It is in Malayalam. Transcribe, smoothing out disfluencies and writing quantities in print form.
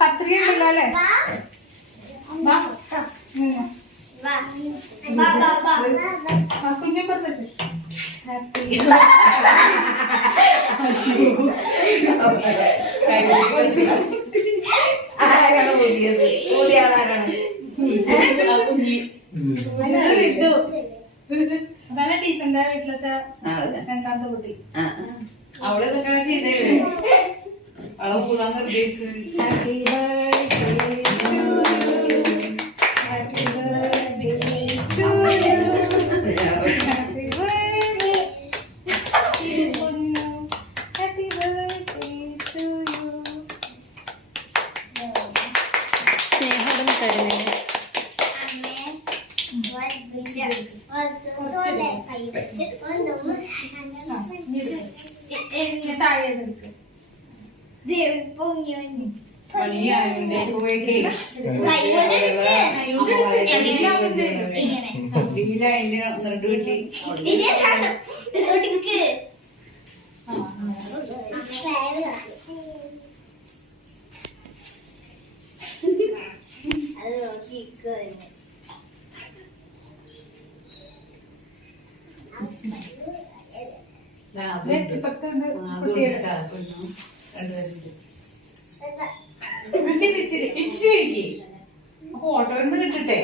കത്രിക ഉണ്ടല്ലോ അല്ലേ? കുഞ്ഞെ പറഞ്ഞിട്ട് ഹാപ്പി ആരാണ് പുതിയത്? പുതിയ ആരാണ്? ഇത് അതാണ് ടീച്ചറിന്റെ വീട്ടിലത്തെ രണ്ടാമത്തെ കുട്ടി. അവിടെ ഇതൊക്കെ ചെയ്തേ അവളെ കൂടാൻ വെറുതെ ഹാപ്പി അപ്പൊ ഓട്ടോന്ന് കിട്ടട്ടെ.